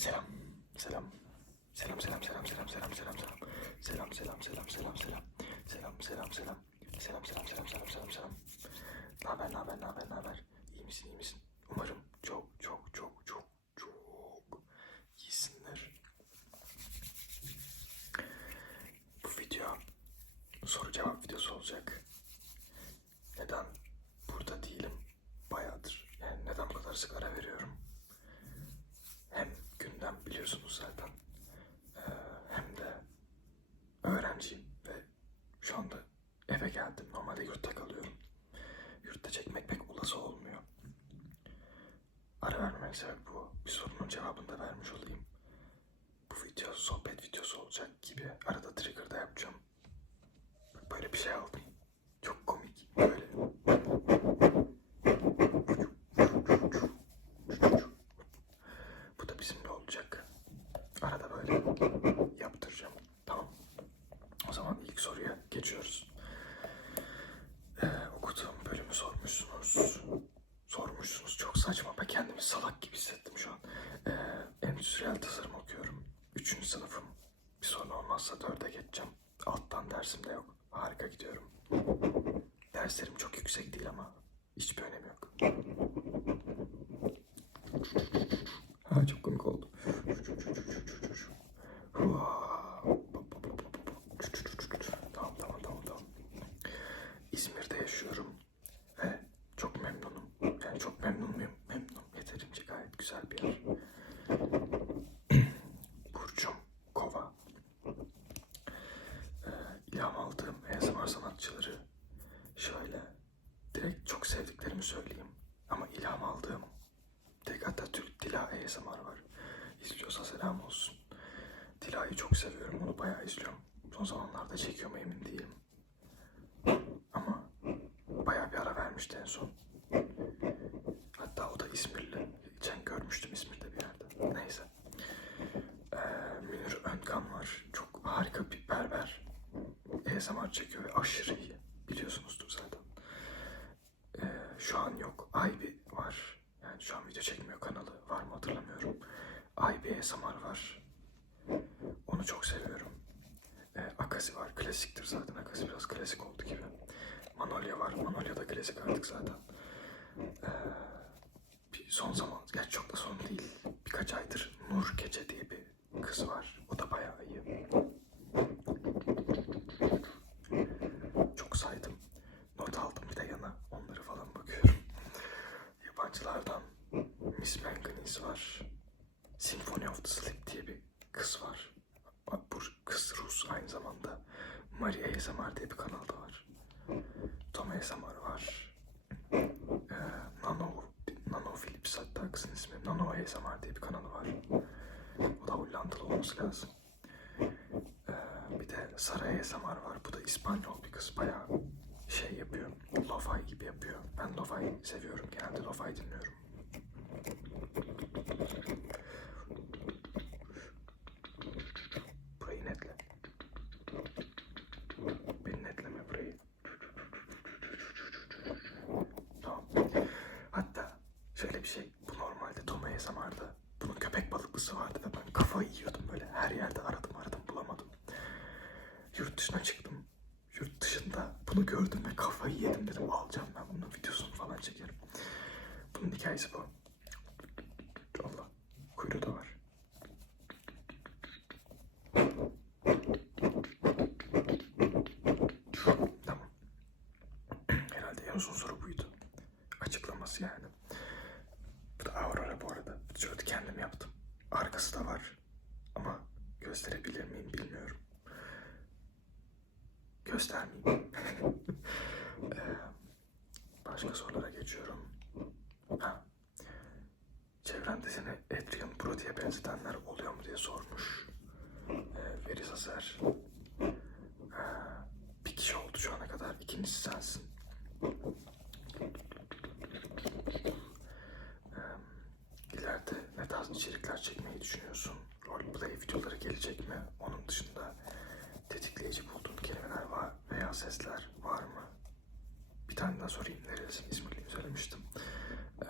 Selam. Selam. Selam selam selam selam selam selam selam. Selam selam selam selam selam. Selam selam selam. Selam selam selam selam selam selam. Ne haber ne haber? İyi misin iyi misin? Umarım çok çok çok çok çok iyisindir. Bu video soru cevap videosu olacak. Neden burada değilim? Bayağıdır. Yani neden bu kadar sık ara veriyorum? Hem gündem biliyorsunuz zaten. Ee, hem de öğrenciyim ve şu anda eve geldim. Normalde yurtta kalıyorum. Yurtta çekmek pek olası olmuyor. Ara vermemek sebep bu. Bir sorunun cevabını da vermiş olayım. Bu video sohbet videosu olacak gibi arada trigger da yapacağım. Böyle bir şey aldım. Çok komik. Böyle. Bu da bizimle olacak. Arada böyle yaptıracağım. Tamam. O zaman ilk soruya geçiyoruz. Ee, okuduğum bölümü sormuşsunuz. Sormuşsunuz. Çok saçma. Ben kendimi salak gibi hissettim şu an. Ee, endüstriyel tasarım okuyorum. Üçüncü sınıfım. Bir sorun olmazsa dörde geçeceğim. Alttan dersim de yok. Harika gidiyorum. Derslerim çok yüksek değil ama hiçbir önemi yok. Ha çok komik oldu. Tamam tamam tamam tamam. İzmir'de yaşıyorum ve çok memnunum. Yani çok memnun muyum? Memnunum. Yeterince gayet güzel bir yer. Burcum Kova. Ee, ilham aldığım ASMR sanatçıları şöyle direkt çok sevdiklerimi söyleyeyim. Ama ilham aldığım tek hatta Türk Dila ASMR var. İzliyorsa selam olsun. Dila'yı çok seviyorum. Onu bayağı izliyorum. Son zamanlarda çekiyor mu emin değilim. Ama bayağı bir ara vermişti en son. Hatta o da İzmirli. Geçen görmüştüm İzmir'de bir yerde. Neyse. Ee, Münir Önkan var. Çok harika bir berber. ASMR çekiyor ve aşırı iyi. Biliyorsunuzdur zaten. Ee, şu an yok. Aybi var. Yani şu an video çekmiyor kanalı. Var mı hatırlamıyorum. Aybi ASMR var. Onu çok seviyorum. Ee, Akasi var. Klasiktir zaten. Akasi biraz klasik oldu gibi. Manolya var. Manolya da klasik artık zaten. Ee, bir son zaman, gerçi çok da son değil. Birkaç aydır Nur Gece diye bir kız var. O da bayağı iyi. Çok saydım. Not aldım bir de yana. Onları falan bakıyorum. Yabancılardan Miss Manganese var. Symphony of the Sleep diye bir kız var. Bu kız Rus aynı zamanda. Maria ASMR diye bir kanal da var. Tom ASMR var. Ee, Nano, Nano Philips hatta kızın ismi. Nano ASMR diye bir kanalı var. O da Hollandalı olması lazım. Ee, bir de Sara ASMR var. Bu da İspanyol bir kız. Bayağı şey yapıyor. Lo-fi gibi yapıyor. Ben lo-fi seviyorum. Genelde lo-fi dinliyorum. Burayı netle. Beni netleme burayı. Tamam. Hatta şöyle bir şey. Tom ASMR'da bunun köpek balıklısı vardı ve ben kafayı yiyordum böyle. Her yerde aradım aradım bulamadım. Yurt dışına çıktım. Yurt dışında bunu gördüm ve kafayı yedim dedim. Alacağım ben bunun videosunu falan çekerim. Bunun hikayesi bu. Allah. Kuyruğu da var. Tamam. Herhalde en uzun soru buydu. Açıklaması yani. Bu da Aurora bu arada. Bu tişörtü kendim yaptım. Arkası da var. Ama gösterebilir miyim bilmiyorum. Göstermeyeyim. Ee, başka sorulara geçiyorum. Ha. Çevrende seni Adrian Brody'ye benzetenler oluyor mu diye sormuş. Ee, Veriz Azer. Ee, bir kişi oldu şu ana kadar. İkincisi sensin. Ee, ileride ne tarz içerikler çekmeyi düşünüyorsun? Roleplay videoları gelecek mi? Onun dışında tetikleyici bulduğun kelimeler var veya sesler var mı? Bir tane daha sorayım. Nerelisin? İzmirliyim söylemiştim. Ee,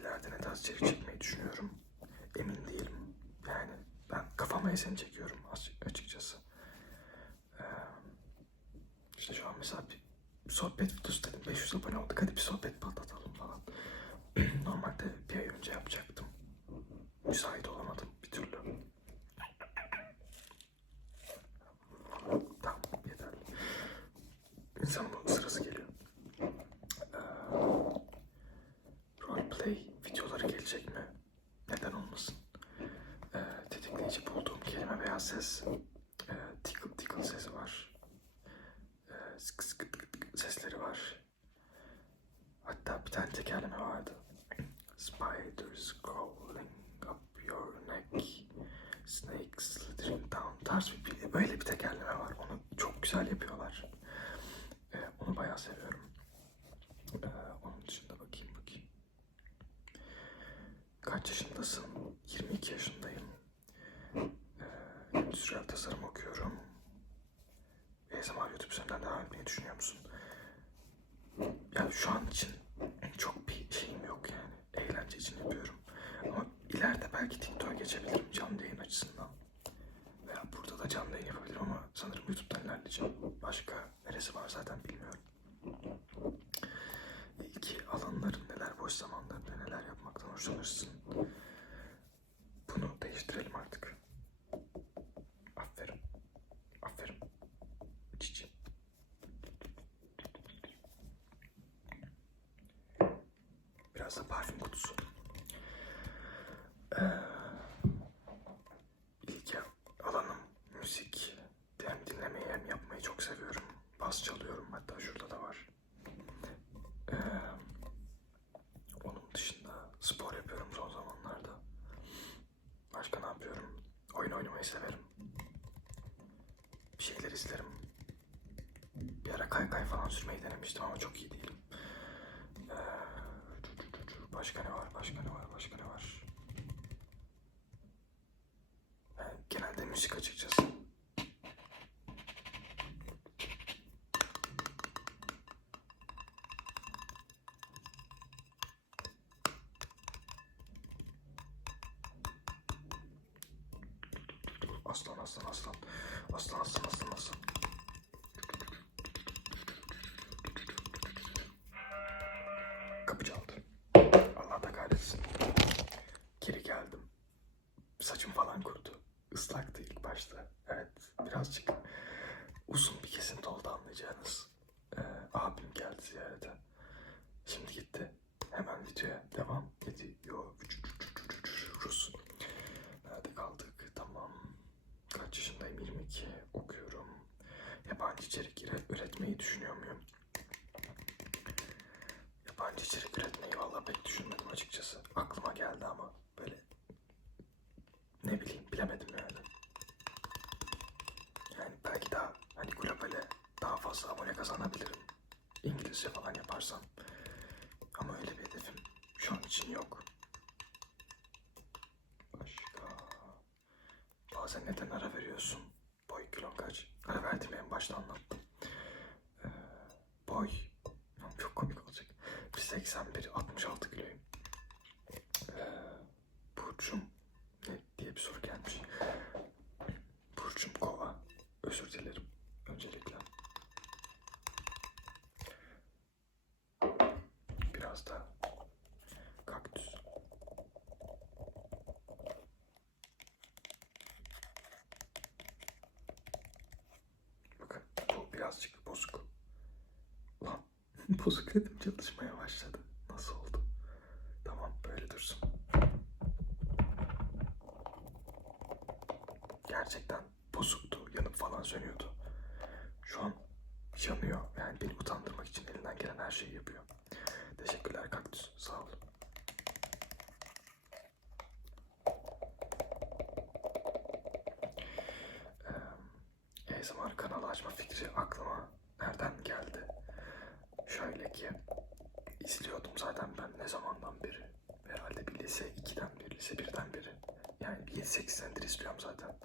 ileride ne tarz içerik çekmeyi düşünüyorum? Emin 500 abone olduk hadi bir sohbet patlatalım falan. Normalde bir ay önce yapacaktım. Müsait olamadım bir türlü. Tamam yeterli. İnsanın sırası geliyor. Ee, roleplay videoları gelecek mi? Neden olmasın? Ee, tetikleyici bulduğum kelime veya ses e, tickle tickle sesi var. E, sık sık tık tık sesleri var. Hatta bir tane tekerleme vardı. Spiders crawling up your neck. Snakes slithering down. Tarz bir, böyle bir tekerleme var. Onu çok güzel yapıyorlar. E, onu bayağı seviyorum. E, onun dışında bakayım bakayım. Kaç yaşındasın? 22 yaşındayım. Ee, endüstriyel tasarım okuyorum. ASMR YouTube üzerinden devam etmeyi düşünüyor musun? Yani şu an için çok bir şeyim yok yani. Eğlence için yapıyorum. Ama ileride belki TikTok'a geçebilirim canlı yayın açısından. Veya burada da canlı yayın yapabilirim ama sanırım YouTube'dan ilerleyeceğim. Başka neresi var zaten bilmiyorum. İlgi alanların neler, boş zamanlarında neler yapmaktan hoşlanırsın? Bunu değiştirelim artık. Aferin. Aferin. Cici. Biraz da parfüm kutusu. Ee, ilgi alanım müzik. Hem dinlemeyi hem yapmayı çok seviyorum. Bas çalıyorum hatta şurada da var. Ee, onun dışında spor yapıyorum son zamanlarda. Başka ne yapıyorum? Oyun oynamayı severim. Bir şeyler izlerim. Bir ara kaykay falan sürmeyi denemiştim ama çok iyi değilim. Ee, başka ne var? Başka ne var? Başka ne var? Genelde müzik açıkçası. Aslan aslan aslan. Aslan aslan aslan aslan. Kesinti oldu anlayacağınız. Ee, abim geldi ziyarete. Şimdi gitti. Hemen videoya devam ediyor. Rus. Nerede kaldık? Tamam. Kaç yaşındayım? 22. Okuyorum. Yabancı içerik üre- üretmeyi düşünüyor muyum? Yabancı içerik üretmeyi vallahi pek düşünmedim açıkçası. Aklıma geldi ama böyle ne bileyim bilemedim fazla abone kazanabilirim. İngilizce falan yaparsam. Ama öyle bir hedefim şu an için yok. Başka... Bazen neden ara veriyorsun? Boy kilon kaç? Ara verdiğimi en başta anlattım. Ee, boy çok komik olacak. 1.81 66 kiloyum. Ee, Burcum ne diye bir soru gelmiş. Burcum kova. Özür dilerim öncelikle. Biraz da kaktüs. Bakın bu birazcık bozuk. Lan bozuk dedim çalışmaya başladı. Nasıl oldu? Tamam böyle dursun. Gerçekten bozuktu. Yanıp falan sönüyordu. Şu an yanıyor. Yani beni utandırmak için elinden gelen her şeyi yapıyor. Teşekkürler kaktüs. Sağ ol. Ee, ASMR kanalı açma fikri aklıma nereden geldi? Şöyle ki izliyordum zaten ben ne zamandan beri. Herhalde bir lise 2'den beri, lise 1'den beri. Yani bir 7-8 senedir izliyorum zaten.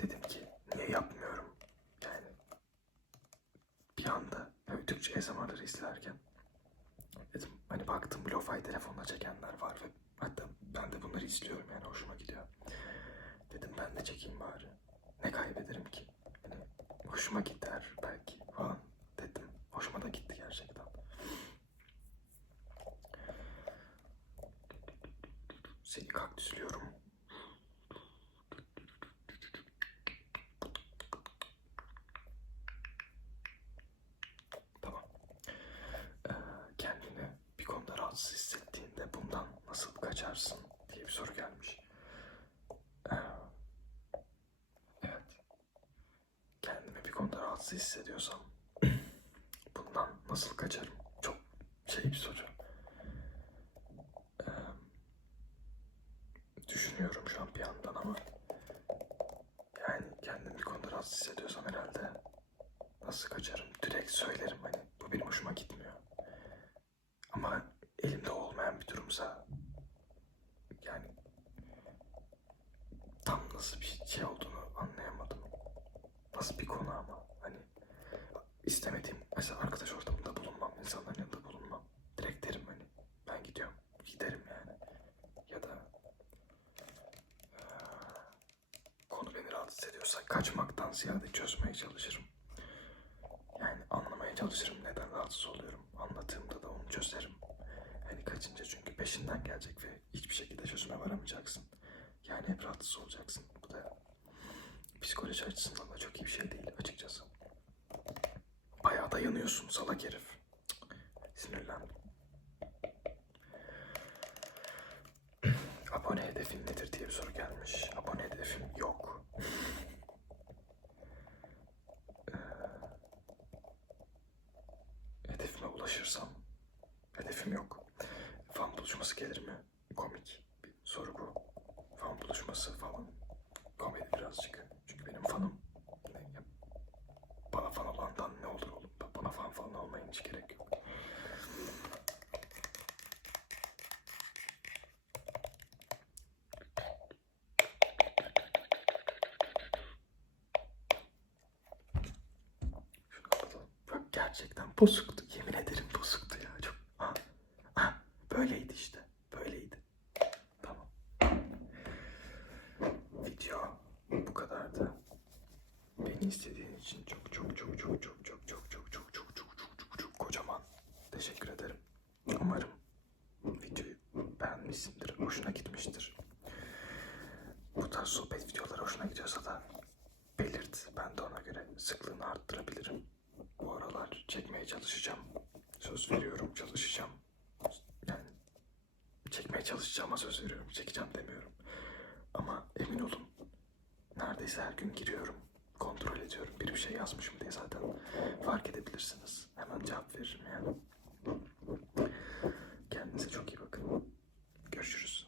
Dedim ki niye yapmıyorum? Yani bir anda böyle Türkçe ASMR'ları izlerken dedim hani baktım lo-fi telefonla çekenler var ve hatta ben de bunları izliyorum yani hoşuma gidiyor. Dedim ben de çekeyim bari. Ne kaybederim ki? Hani hoşuma gider belki. Hoşuma da gitti gerçekten. Seni kaktüslüyorum. Tamam. Ee, kendini bir konuda rahatsız hissettiğinde bundan nasıl kaçarsın diye bir soru gelmiş. Ee, evet. Kendimi bir konuda rahatsız hissediyorsam nasıl kaçarım? Çok şey bir soru. Ee, düşünüyorum şu an bir yandan ama yani kendimi bir konuda rahatsız hissediyorsam herhalde nasıl kaçarım? Direkt söylerim hani bu benim hoşuma gitmiyor. Ama elimde olmayan bir durumsa yani tam nasıl bir şey olduğunu anlayamadım. Nasıl bir konu ama hani istemediğim mesela arkadaş ortamında bulunmam, insanların yanında bulunmam. Direkt derim hani ben gidiyorum, giderim yani. Ya da eee, konu beni rahatsız ediyorsa kaçmaktan ziyade çözmeye çalışırım. Yani anlamaya çalışırım neden rahatsız oluyorum. Anladığımda da onu çözerim. Yani kaçınca çünkü peşinden gelecek ve hiçbir şekilde çözüme varamayacaksın. Yani hep rahatsız olacaksın. Bu da psikoloji açısından da çok iyi bir şey değil açıkçası. Bayağı da yanıyorsun salak herif. Sinirlendim. Abone hedefin nedir diye bir soru gelmiş. Abone hedefim yok. hedefime ulaşırsam hedefim yok. Fan buluşması gelir mi? Komik bir soru bu. Fan buluşması falan. Komedi birazcık. Çünkü benim fanım ne, ya, bana fan olandan ne olur oğlum. Bana fan falan olmayın hiç gerek yok. Şunu kapatalım. Bak gerçekten bozuktu. Yemin ederim bozuktu ya. Çok. Ha. Ha. Böyleydi işte. Böyleydi. Tamam. Video bu kadardı. Beni istediğin için çok çok çok çok çok çok çok çok çok çok çok çok çok çok kocaman teşekkür ederim. Umarım videoyu beğenmişsindir, hoşuna gitmiştir. Bu tarz sohbet videoları hoşuna gidiyorsa da belirt. Ben de ona göre sıklığını arttırabilirim çekmeye çalışacağım. Söz veriyorum çalışacağım. Yani çekmeye çalışacağım ama söz veriyorum çekeceğim demiyorum. Ama emin olun neredeyse her gün giriyorum. Kontrol ediyorum. Bir bir şey yazmışım diye zaten fark edebilirsiniz. Hemen cevap veririm yani. Kendinize çok iyi bakın. Görüşürüz.